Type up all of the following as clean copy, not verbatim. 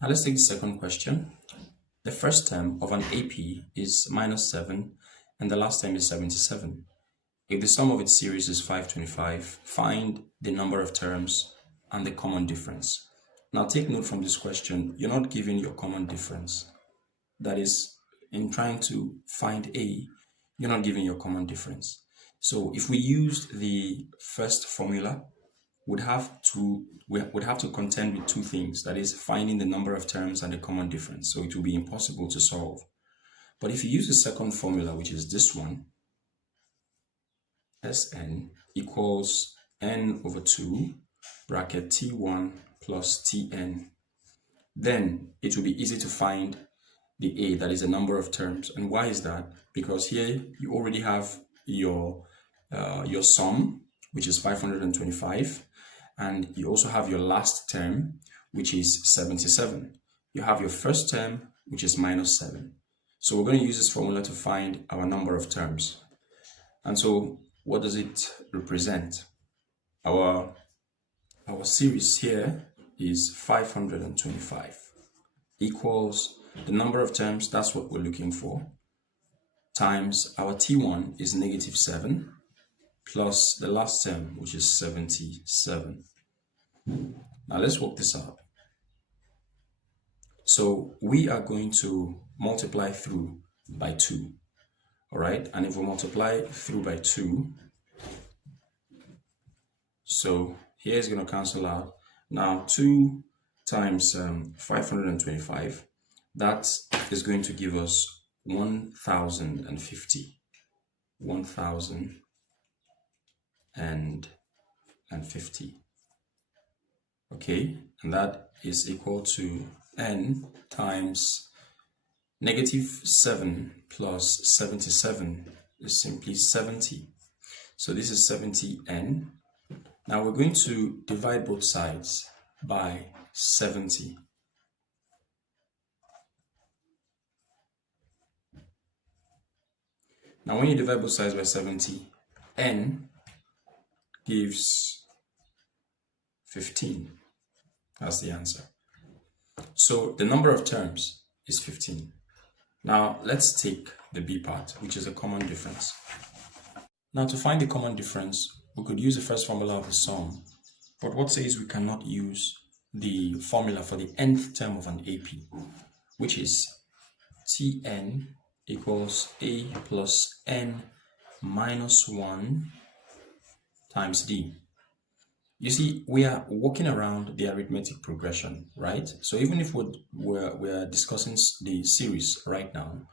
Now let's take the second question. The first term of an AP is minus 7 and the last term is 77. If the sum of its series is 525, find the number of terms and the common difference. Now take note from this question, you're not given your common difference. That is, in trying to find A, you're not given your common difference. So if we used the first formula, we would have to contend with two things, that is finding the number of terms and the common difference, so it will be impossible to solve. But if you use the second formula, which is this one, Sn equals n over 2 bracket t1 plus tn, then it will be easy to find the A, that is the number of terms. And why is that? Because here you already have your sum, which is 525, and you also have your last term, which is 77. You have your first term, which is minus 7. So we're going to use this formula to find our number of terms. And so what does it represent? Our series here is 525 equals the number of terms, that's what we're looking for, times our T1 is negative 7 plus the last term, which is 77. Now let's work this out. So we are going to multiply through by 2. All right, and if we multiply through by 2, so here is going to cancel out. Now 2 times 525, that is going to give us 1050. 1050. Okay, and that is equal to n times negative 7 plus 77 is simply 70. So this is 70n. Now we're going to divide both sides by 70. Now when you divide both sides by 70, n gives 15. That's the answer. So the number of terms is 15. Now let's take the B part, which is a common difference. Now to find the common difference, we could use the first formula of the sum, but what says we cannot use the formula for the nth term of an AP, which is Tn equals A plus n minus 1 times D. You see, we are working around the arithmetic progression, right? So even if we're discussing the series right now,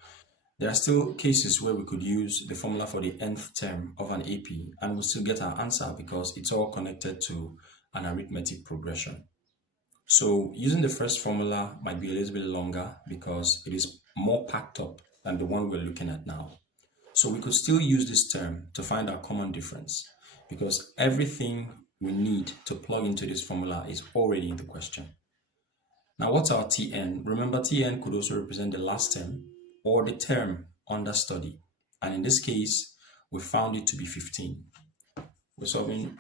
there are still cases where we could use the formula for the nth term of an AP and we'll still get our answer because it's all connected to an arithmetic progression. So using the first formula might be a little bit longer because it is more packed up than the one we're looking at now. So we could still use this term to find our common difference because everything we need to plug into this formula is already in the question. Now what's our Tn? Remember, Tn could also represent the last term or the term under study, and in this case we found it to be 15. We're solving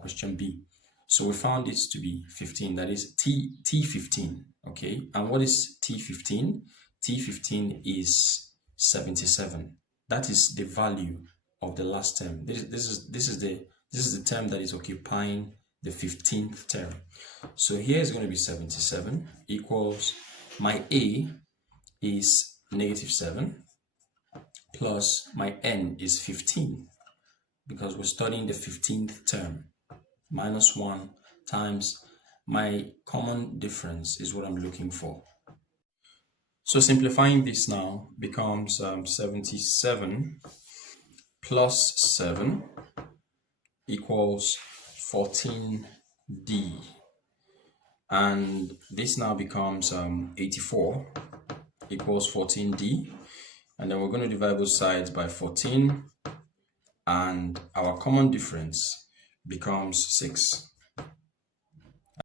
question B, so we found it to be 15, that is T15. Okay, and what is T15? T15 is 77. That is the value of the last term. This is the term that is occupying the 15th term. So here is going to be 77 equals, my A is negative 7 plus my n is 15 because we're studying the 15th term, minus 1 times my common difference is what I'm looking for. So simplifying this now becomes 77 plus 7 equals 14D, and this now becomes 84 equals 14D, and then we're going to divide both sides by 14 and our common difference becomes 6.